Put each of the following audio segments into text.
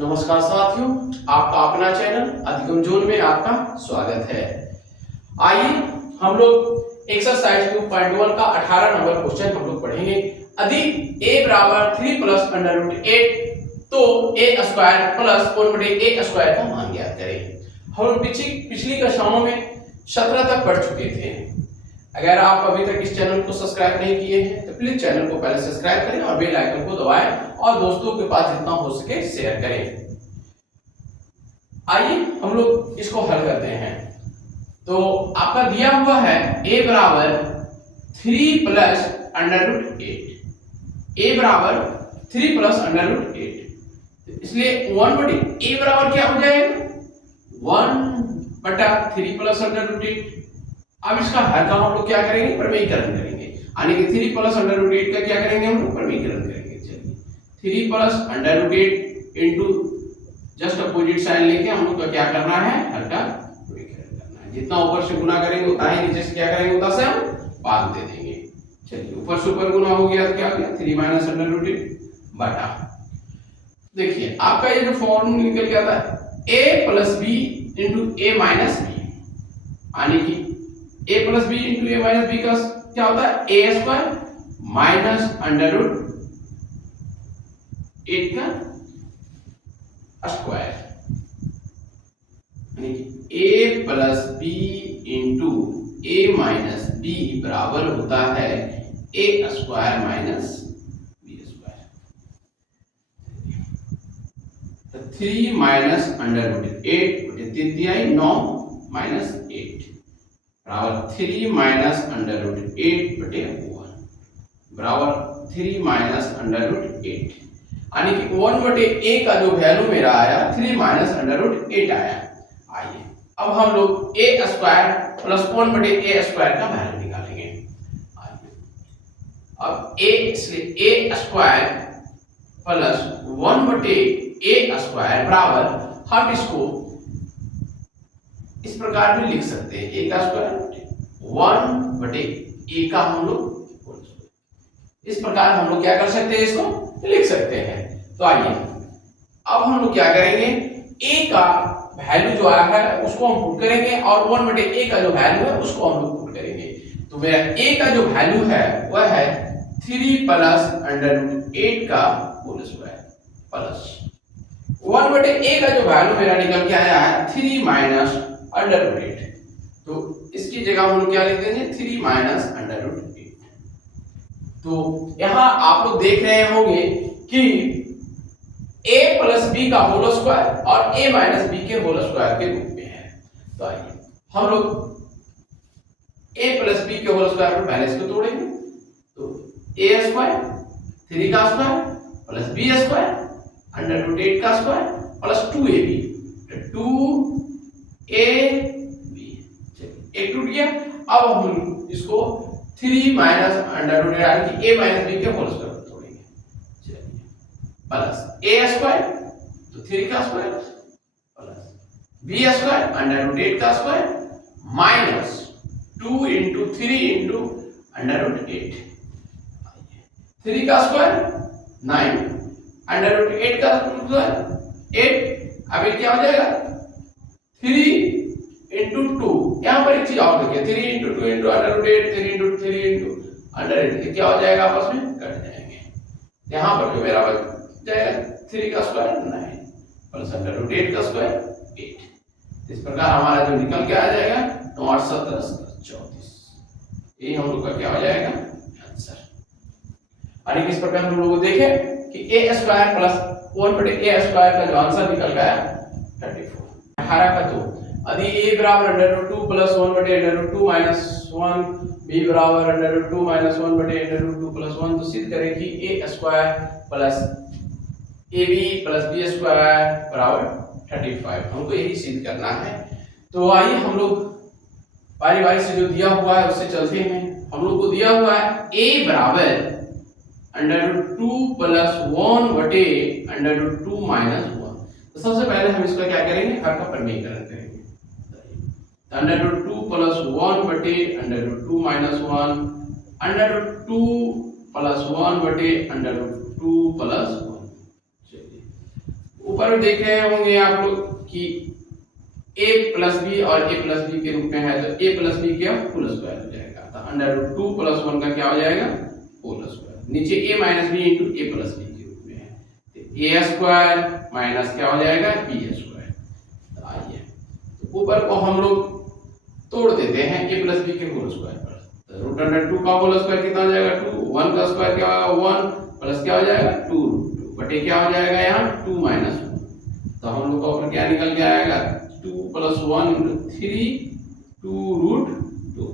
नमस्कार साथियों, आपका अपना चैनल अधिगम जोन में आपका स्वागत है। आइए हम लोग एक्सरसाइज 2.1 का 18 नंबर क्वेश्चन हम लोग पढ़ेंगे। यदि a बराबर 3 प्लस अंडर रूट 8 तो a square plus 1/a square का मान ज्ञात करें। हम लोग पिछली कक्षाओं में 17 तक पढ़ चुके थे। अगर आप अभी तक इस चैनल को सब्सक्राइब नहीं किए हैं तो प्लीज चैनल को पहले सब्सक्राइब करें और बेल आइकन को दबाएं और दोस्तों के पास जितना हो सके शेयर करें। आइए हम लोग इसको हल करते हैं। तो आपका दिया हुआ है a बराबर 3 प्लस अंडर रूट 8, a बराबर 3 प्लस अंडर रूट 8, इसलिए 1/a बराबर क्या हो जाएगा 1/3 प्लस अंडर रूट 8। अब इसका हर का हम लोग क्या करेंगे, प्रमेयीकरण करेंगे। यानी कि 3 प्लस अंडर रूट 8 का क्या करेंगे, हम लोग प्रमेयीकरण करेंगे। चलिए 3 plus under root 8 into just opposite sign लेके हम लोग को क्या करना है, हर का प्रमेयीकरण करना है। जितना ऊपर से गुना करेंगे उतना ही नीचे से क्या करेंगे, उतना से हम भाग दे देंगे। चलिए ऊपर से ऊपर गुना हो गया तो क्या हो गया 3 माइनस अंडर रूट 8 बटा। देखिए आपका ये जो फॉर्मूला निकल के आता है a plus b into a minus b, यानी कि a plus B into A minus B का क्या होता है A square minus under root 8 का स्क्वायर, यानी कि a plus B into A minus B बराबर होता है A square minus B square. तो 3 माइनस अंडर रूट 8 बटे 9 माइनस 8 बराबर 3 माइनस अंडर रूट 8 बटे 1 बराबर 3 माइनस अंडर रूट 8, यानी कि 1/a का जो वैल्यू मेरा आया 3 माइनस अंडर रूट 8 आया। आइए अब हम लोग a square plus 1/a square का वैल्यू निकालेंगे। आइए अब a, इसलिए a square plus 1/a square बराबर हम इसको इस प्रकार भी लिख सकते हैं a का स्क्वायर 1/a का हम लोग इस प्रकार हम लोग क्या कर सकते हैं, इसको लिख सकते हैं। तो आइए अब हम लोग क्या करेंगे, a का वैल्यू जो आया है उसको हम पुट करेंगे और 1/a का जो वैल्यू है उसको हम लोग पुट करेंगे। तो मेरा a का जो वैल्यू है वह है 3 प्लस अंडर रूट 8 का होल स्क्वायर प्लस 1/a का जो वैल्यू मेरा निकल के आया है 3 माइनस अंडर रूट 8। तो इसकी जगह हम लोग क्या लिख देंगे 3 माइनस अंडर रूट 8। तो यहां आप लोग देख रहे होंगे कि a प्लस b का होल स्क्वायर और a माइनस b के होल स्क्वायर के रूप में है। तो आइए हम लोग a प्लस b के होल स्क्वायर पर पहले इसको तोड़ेंगे। तो a स्क्वायर 3 का square plus b square under root 8 का स्क्वायर प्लस 2ab 2ab एक टूट गया। अब हम इसको 3 माइनस अंडर रूट यानी कि a माइनस b के होल स्क्वायर पर तोड़ेंगे। चलिए प्लस a स्क्वायर तो 3 का square plus b square under root 8 का square minus 2 into 3 into under root 8, 3 का स्क्वायर 9 अंडर रूट 8 का स्क्वायर 8। अब ये क्या हो जाएगा 3 इंटू 2, यहाँ पर एक चीज और देखिए 3 into 2 into under root 8 3 into 3 into under 8 क्या हो जाएगा, आपस में कट जाएंगे। यहाँ पर जो मेरा बच जाएगा 3 का स्क्वायर 9 प्लस अंडर रूट 8 का स्क्वायर 8। इस प्रकार हमारा जो निकल के आ जाएगा 9 8 17 34, ये हम लोग का क्या हो जाएगा आंसर। और इस प्रकार हम लोग देखें कि a square plus 1/a square का जो आंसर निकल गया 34। 18 का तो यदि a बराबर अंडर रूट 2 प्लस 1/अंडर रूट 2 माइनस 1, b बराबर अंडर रूट 2 माइनस 1/अंडर रूट 2 प्लस 1, तो सिद्ध करें कि a square plus ab plus b square बराबर 35। हमको यही सिद्ध करना है। तो आइए हम लोग बारी बारी से जो दिया हुआ है उससे चलते हैं। हम लोग को दिया हुआ है a बराबर अंडर रूट 2 प्लस 1/अंडर रूट 2 माइनस 1। तो सबसे पहले हम इसका क्या करेंगे, हर का प्रमेयीकरण करेंगे। अंडर रूट 2 प्लस 1/अंडर root 2 minus 1 under root 2 plus 1/अंडर रूट 2 प्लस 1। ऊपर देख रहे होंगे आप लोग कि a प्लस बी और a प्लस बी के रूप में है, तो a प्लस बी क्या होल स्क्वायर हो जाएगा, तो अंडर रूट 2 प्लस 1 का क्या हो जाएगा होल स्क्वायर। नीचे a minus B into a plus B के रूप में है, तो a स्क्वायर माइनस क्या हो जाएगा b स्क्वायर। तो आइए तो ऊपर को हम लोग तोड़ देते हैं a प्लस बी के होल स्क्वायर पर, तो रूट अंडर 2 का होल स्क्वायर कितना हो जाएगा 2, 1 का स्क्वायर क्या होगा 1 प्लस क्या हो जाएगा 2 रूट 2 बटे क्या हो जाएगा यहाँ 2 माइनस 1, तो हम लोग का ऊपर क्या निकल के आएगा 2 प्लस 1 इंटू 3 2 रूट 2,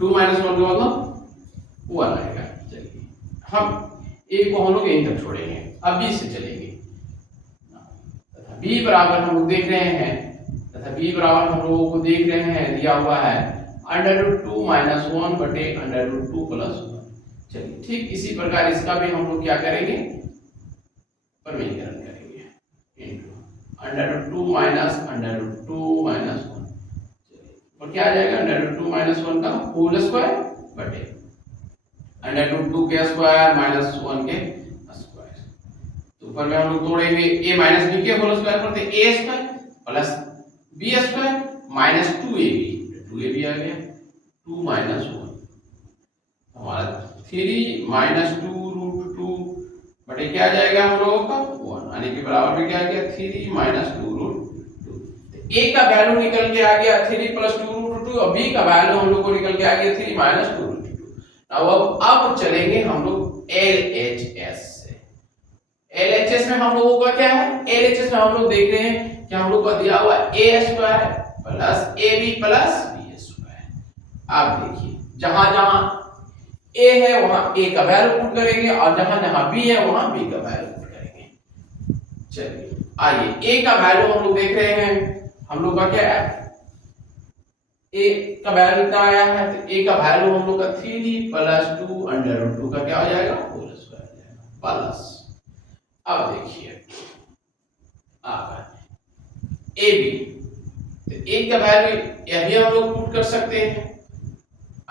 2 माइनस 1 का मतलब 1 आएगा। चलिए हम a को हम लोग यहीं तक छोड़ेंगे, अब b से चलेंगे, तथा b बराबर हम लोग देख रहे हैं, तथा b बराबर हम लोगों को देख रहे हैं दिया हुआ है अंडर रूट 2 माइनस 1 बटे अंडर रूट 2 प्लस 1। चलिए ठीक इसी प्रकार इसका भी हम लोग क्या करेंगे प्रमेयीकरण करेंगे, into under root 2 minus under root 2 minus 1, और क्या आ जाएगा अंडर रूट 2 माइनस 1 का होल स्क्वायर बटे अंडर रूट 2 के स्क्वायर माइनस 1 के स्क्वायर। तो ऊपर में हम लोग तोड़ेंगे a माइनस b के होल स्क्वायर पर, तो a square plus b square minus 2ab आ गया 2 माइनस 1 हमारा 3 माइनस 2 रूट 2 बटे क्या आ जाएगा हम लोगों का 1 आने के बराबर में क्या आ गया 3 माइनस 2 रूट 2। a का वैल्यू निकल के आ गया 3 प्लस 2 रूट 2 और b का वैल्यू हम लोग को निकल के आ गया 3 माइनस 2 रूट 2। अब चलेंगे हम लोग LHS से। LHS में हम लोगों का क्या है, LHS में हम लोग देख रहे हैं कि हम लोग का दिया हुआ a square plus ab plus b square. आप देखिए जहां जहां a है वहां a का वैल्यू पुट करेंगे और जहां जहां b है वहां b का वैल्यू पुट करेंगे। चलिए आइए a का वैल्यू हम लोग देख रहे हैं, हम लोग का क्या है a का वैल्यू कितना आया है, तो a का वैल्यू हम लोग का 3 प्लस 2 अंडर रूट 2 का क्या हो जाएगा होल स्क्वायर हो जाएगा प्लस। अब देखिए आपका ab, तो a का वैल्यू यह भी हम लोग पुट कर सकते हैं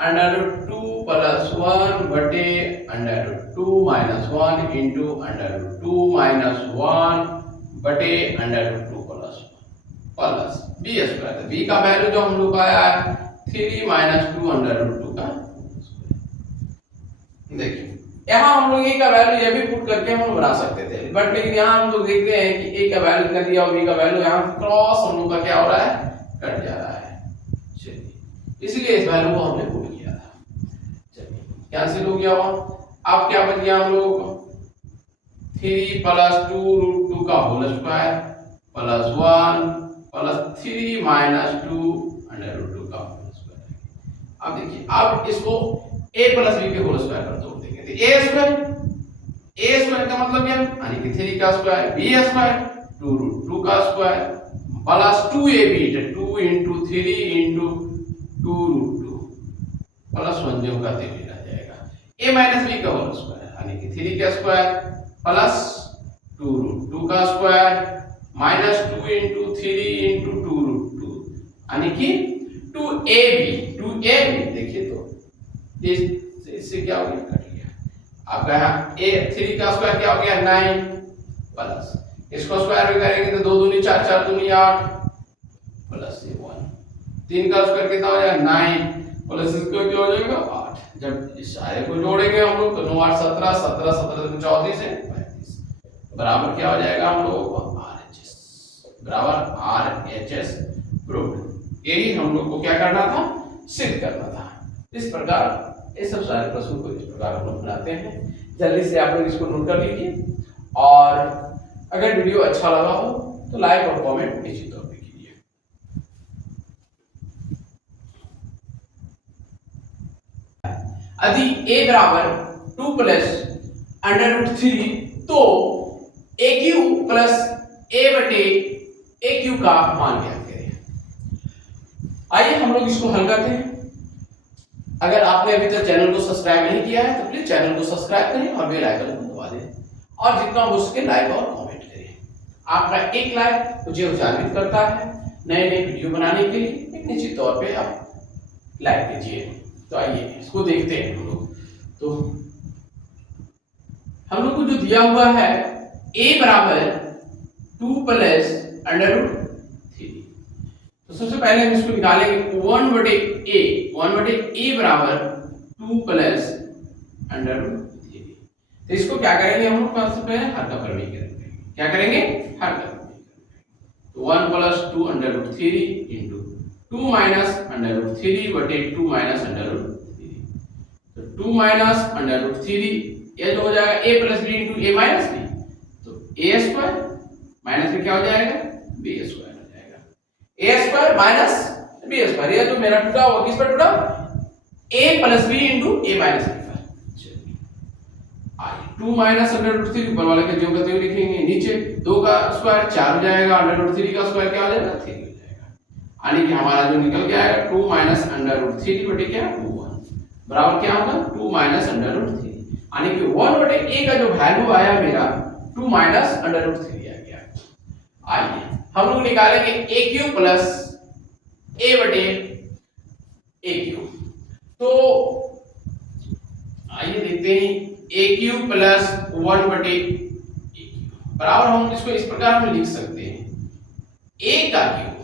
अंडर रूट 2 प्लस 1 बटे under root 2 minus 1 into under root 2 minus 1 बटे under root 2 plus 1 plus b square, तो b का वैल्यू जो हम लोग का आया है 3 माइनस 2 अंडर रूट 2 का स्क्वायर। देखिए यहाँ हम लोग a का वैल्यू ये भी पुट करके हम लोग बना सकते थे, बट लेकिन यहाँ हम लोग देखते हैं कि a का वैल्यू कितना दिया और b का वैल्यू यहाँ क्रॉस हम लोग का क्या हो रहा है कट जा रहा है। चलिए इसलिए इस वैल्यू को हमने पुट किया था। चलिए कैंसिल हो गया हुआ, अब क्या बच गया हम लोगों को 3 प्लस 2 रूट 2 का whole square plus 1 plus 3 minus 2 under root 2 का होल स्क्वायर। अब देखिए अब इसको a प्लस b के होल स्क्वायर पर तोड़ देंगे, तो a स्क्वायर का मतलब क्या यानी कि 3 का स्क्वायर b स्क्वायर 2 रूट 2 का square plus 2ab, 2 into 3 into 2 root 2 plus 1 जो का 3 आ जाएगा a माइनस b का होल स्क्वायर यानी कि 3 का स्क्वायर प्लस 2 रूट 2 का square minus 2 into 3 into 2 root 2 यानी कि 2ab देखिए तो इससे क्या हो गया कट गया, आपका यहाँ a 3 का स्क्वायर क्या हो गया 9 प्लस इसको स्क्वायर भी करेंगे तो 2 दूनी 4 4 दूनी 8 प्लस 1 3 का स्क्वायर कितना हो जाएगा 9 प्लस इसको क्या हो जाएगा 8। जब इस सारे को जोड़ेंगे हम लोग तो 9 8 17 17 17 34 है 35 बराबर क्या हो जाएगा हम लोगों को RHS बराबर RHS प्रूव्ड। यही हम लोग को क्या करना था सिद्ध करना था। इस प्रकार ये सब सारे प्रश्नों को इस प्रकार हम लोग बनाते हैं। जल्दी से आप लोग इसको नोट कर लीजिए और अगर वीडियो अच्छा लगा हो तो लाइक और कमेंट निश्चित तौर पे कीजिए। यदि a बराबर 2 प्लस अंडर रूट 3 तो aq प्लस a बटे aq का मान ज्ञात करें। आइए हम लोग इसको हल करते हैं। अगर आपने अभी तक चैनल को सब्सक्राइब नहीं किया है तो प्लीज चैनल को सब्सक्राइब करें और बेल आइकन को दबा दें और जितना हो सके लाइक और कमेंट करें। आपका एक लाइक मुझे उत्साहित करता है नए नए वीडियो बनाने के लिए, एक निश्चित तौर पे आप लाइक कीजिए। तो आइए इसको देखते हैं हम लोग। तो हम लोग को जो दिया हुआ है a बराबर 2 प्लस अंडर रूट 3। तो सबसे पहले हम इसको निकालेंगे 1/a बराबर 2 प्लस अंडर रूट 3। तो इसको क्या करेंगे हम लोग सबसे पहले हर का प्रमेय करेंगे। क्या करेंगे? हर का प्रमेय करेंगे। तो 1 plus 2 under root 3 into 2 minus under root 3 बटे 2 माइनस अंडर रूट 3। तो 2 माइनस अंडर रूट 3 ये जो हो जाएगा a plus b into a minus b। तो a स्क्वायर माइनस में क्या हो जाएगा? b स्क्वायर हो जाएगा। a square minus b square, ये जो मेरा टूटा वो किस पर टूटा? a plus b into a minus b पर। चलिए आइए 2 माइनस अंडर रूट 3 ऊपर वाले के जो करते हुए लिखेंगे, नीचे 2 का स्क्वायर 4 हो जाएगा, अंडर रूट 3 का स्क्वायर क्या हो जाएगा? 3 हो जाएगा। यानी कि हमारा जो निकल के आएगा 2 माइनस अंडर रूट 3 बटे क्या? 1 बराबर क्या होगा? 2 माइनस अंडर रूट 3। यानी कि 1 बटे a का जो वैल्यू आया मेरा 2 माइनस अंडर रूट 3 आ गया। आइए हम लोग निकालेंगे a क्यूब प्लस a बटे a क्यूब। तो आइए देखते हैं a क्यूब प्लस 1 बटे a क्यूब बराबर हम इसको इस प्रकार हम लिख सकते हैं a का क्यूब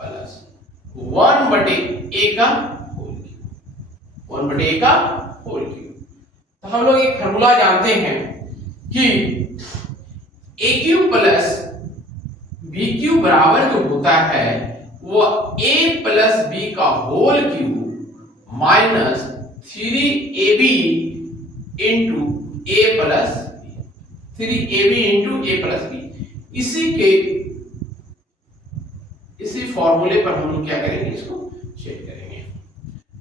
प्लस 1 बटे a का होल क्यूब। 1 बटे a का होल क्यूब। तो हम लोग एक फार्मूला जानते हैं कि a cube plus b cube बराबर जो होता है वो a प्लस b का whole cube minus 3ab into a plus b। 3ab into a plus b इसी फॉर्मूले पर हम लोग क्या करेंगे? इसको सेट करेंगे।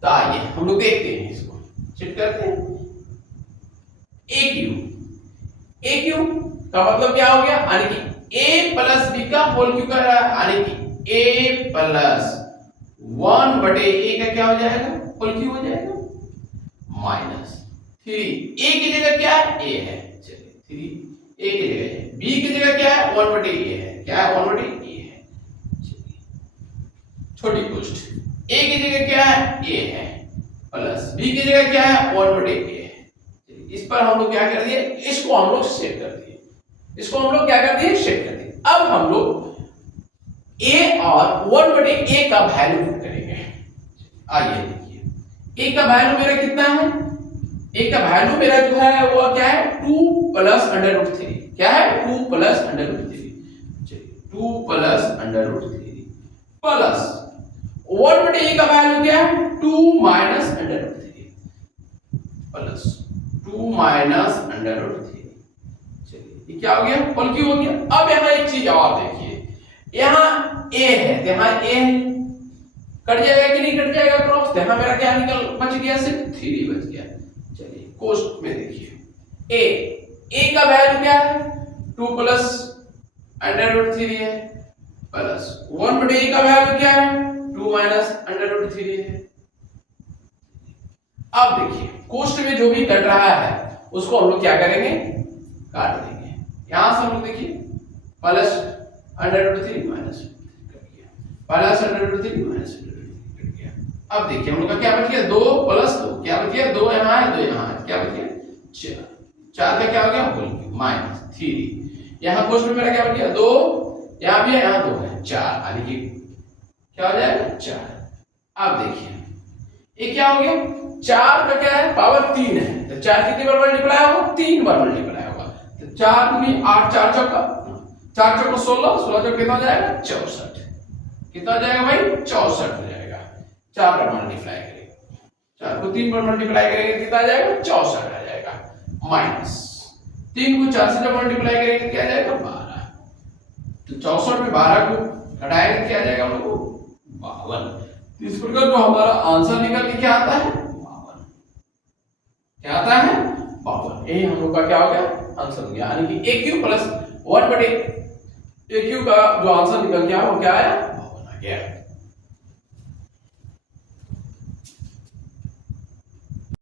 तो आइए हम लोग देखते हैं, इसको सेट करते हैं। a क्यूब का मतलब क्या हो गया? यानी कि a प्लस b का होल क्यूब कर रहा है, यानी कि a प्लस 1 बटे a का क्या हो जाएगा? होल क्यूब हो जाएगा माइनस 3। a की जगह क्या है? a है। चलिए 3 a की जगह है, b की जगह क्या है? 1 बटे a है। क्या है? 1 बटे a है। चलिए छोटी पोस्ट a की जगह क्या है? a है प्लस b की जगह क्या है? 1 बटे a है। इस पर हम लोग क्या कर दिए? इसको हम लोग सेट कर दिए। इसको हम लोग क्या कर दिए? सेट कर दिए। अब हम लोग a और 1 बटे a का वैल्यू पुट करेंगे। आइए देखिए a का वैल्यू मेरा कितना है? a का वैल्यू मेरा जो है वो क्या है? 2 प्लस अंडर रूट 3। क्या है? 2 प्लस अंडर रूट 3। चलिए 2 प्लस अंडर रूट 3 प्लस 1 बटे a का वैल्यू क्या है? 2 minus under root 3 plus 2 minus under root 3। चलिए ये क्या हो गया? होल क्यूब हो गया। अब यहाँ एक चीज और देखिए, यहाँ a है तो यहाँ a है, कट जाएगा कि नहीं कट जाएगा क्रॉस? तो यहाँ मेरा क्या निकल बच गया? सिर्फ 3 बच गया। चलिए कोष्ट में देखिए a का वैल्यू क्या है? 2 प्लस अंडर रूट 3 है प्लस 1 बटे a का वैल्यू क्या है? 2 माइनस अंडर रूट 3 है। अब देखिए कोष्ट में जो भी कट रहा है उसको हम लोग क्या करेंगे? काट देंगे। यहां से हम लोग देखिए plus under root 3 minus cut गया, plus under root 3 minus cut गया। अब देखिए हम लोग का क्या बच गया? 2 प्लस 2 क्या बच गया? 2 यहाँ है 2 यहाँ है, क्या बच गया? 4। 4 का क्या हो गया? Whole cube minus 3। यहाँ कोष्ट में मेरा क्या बच गया? 2 यहाँ भी है, यहाँ 2 है, 4। यानी कि क्या हो जाएगा? 4। अब देखिए ये क्या हो गया? 4 का क्या है? पावर 3 है, तो 4 कितनी बार मल्टीप्लाई होगा? 3 बार मल्टीप्लाई होगा। तो 4 दूनी 8, 4 चौका 4 चौका 16, 16 चौका कितना हो जाएगा? 64। कितना हो जाएगा भाई? 64 हो जाएगा। 4 बार मल्टीप्लाई करेंगे, 4 को 3 बार मल्टीप्लाई करेंगे कितना आ जाएगा? 64 आ जाएगा माइनस 3 को 4 से जब मल्टीप्लाई करेंगे क्या आ जाएगा? 12। तो 64 में 12 को घटाएंगे क्या आ जाएगा हम लोग को? 52। इस प्रकार जो हमारा आंसर निकल के क्या आता है? 52। क्या आता है? 52। यही हम लोग का क्या हो गया? आंसर हो गया। यानी कि a क्यूब प्लस 1 बटे a क्यूब का जो आंसर निकल गया वो क्या आया? 52 आ गया।